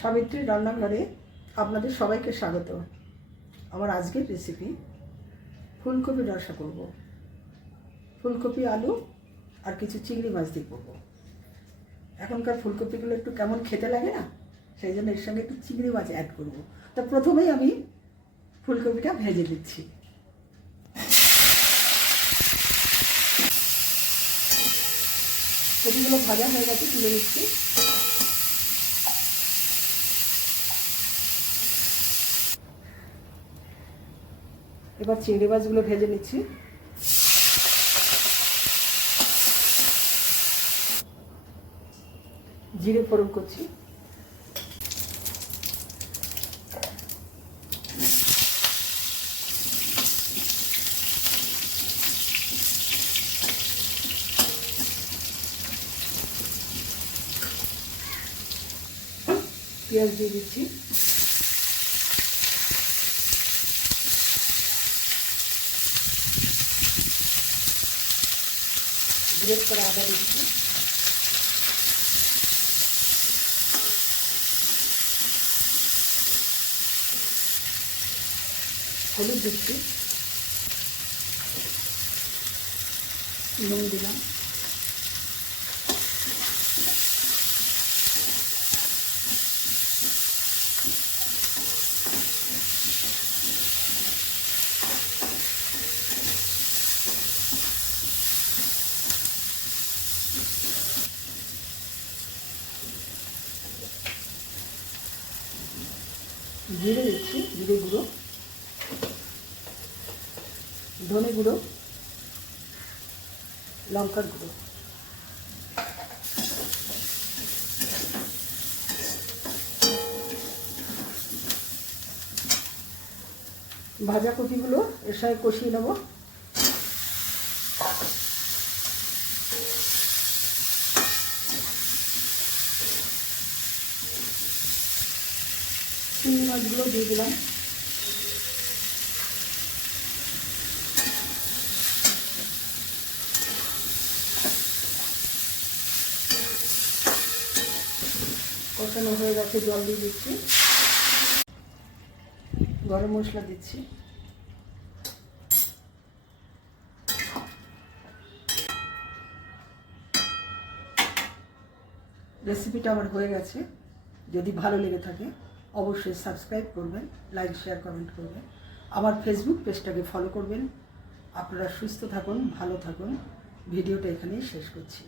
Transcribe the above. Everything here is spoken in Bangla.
সাবিত্রীর রান্নাঘরে আপনাদের সবাইকে স্বাগত। আমার আজকের রেসিপি ফুলকপির রসা করব। ফুলকপি, আলু আর কিছু চিংড়ি মাছ দিয়ে করবো। এখনকার ফুলকপিগুলো একটু কেমন খেতে লাগে না, সেই জন্য এর সঙ্গে একটু চিংড়ি মাছ অ্যাড করব। তা প্রথমেই আমি ফুলকপিটা ভেজে দিচ্ছি। কপিগুলো ভাজা হয়ে গেছে, তুলে নিচ্ছি। এবার চিংড়ি মাছগুলো ভেজে নিচ্ছি। জিরে ফোড়ন করছি। পেঁয়াজ দিয়ে দিচ্ছি। গ্রেট করা আদা দিচ্ছি। হলুদ দিচ্ছি, নুন দিলাম, জিরে দিচ্ছি, জিরে গুঁড়ো, ধনে গুঁড়ো, লঙ্কার গুঁড়ো। ভাজা কপিগুলো এর সঙ্গে কষিয়ে নেব। চিংড়ি মাছগুলো দিয়ে দিলাম। কষানো হয়ে গেছে, জল দিয়ে দিচ্ছি। গরম মশলা দিচ্ছি। রেসিপিটা আমার হয়ে গেছে। যদি ভালো লেগে থাকে অবশ্যই সাবস্ক্রাইব করবেন, লাইক, শেয়ার, কমেন্ট করবেন। আমার ফেসবুক পেজটাকে ফলো করবেন। আপনারা সুস্থ থাকুন, ভালো থাকুন। ভিডিওটা এখানেই শেষ করছি।